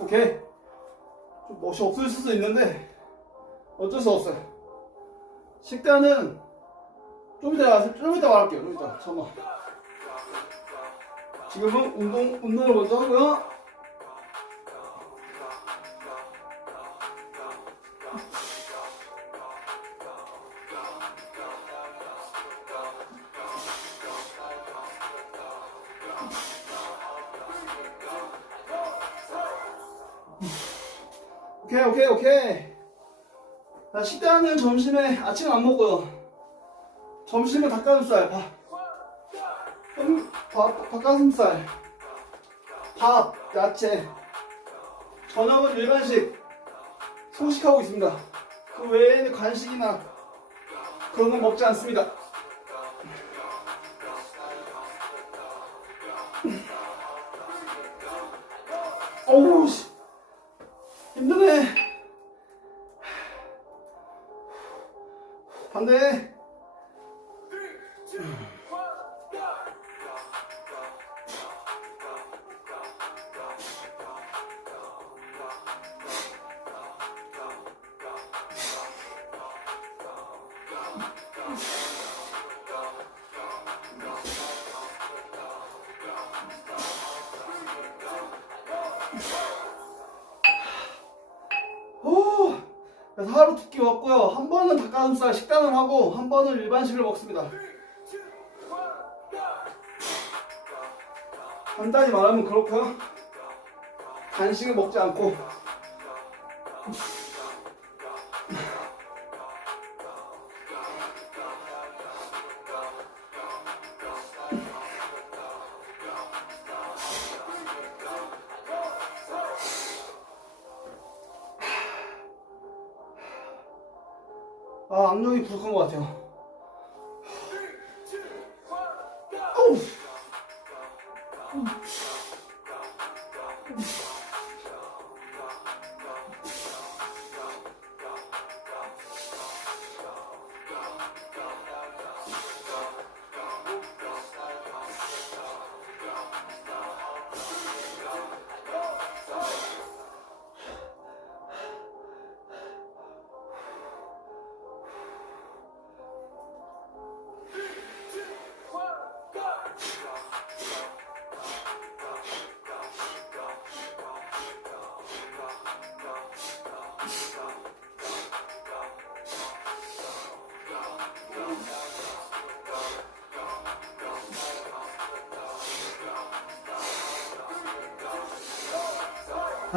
오케이. 좀 멋이 없을 수도 있는데 어쩔 수 없어요. 식단은 좀 이따 좀 이따 말할게요. 좀 이따 잠깐만. 지금은 운동 운동을 먼저 하고요. 오케이 오케이 오케이. 자, 식단은 점심에 아침 안 먹고요. 점심에 닭가슴살, 밥, 음, 밥, 닭가슴살, 밥, 야채. 저녁은 일반식 소식하고 있습니다. 그 외에는 간식이나 그런 건 먹지 않습니다. 어우 씨 힘드네. 반대. 그래서 하루 두 끼 먹고요. 한 번은 닭가슴살 식단을 하고 한 번은 일반식을 먹습니다. 간단히 말하면 그렇고요. 간식을 먹지 않고 아 악력이 부족한 것 같아요.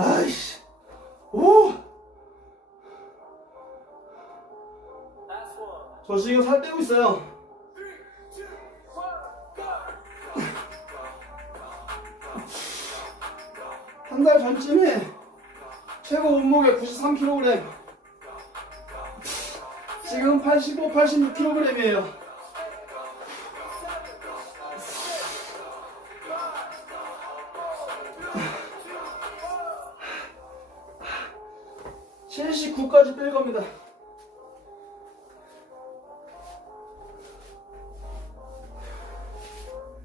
아이씨. 오. 저 지금 살 빼고 있어요. 한 달 전쯤에 최고 몸무게 93kg. 지금 85, 86kg이에요. 칠십구까지 뺄 겁니다.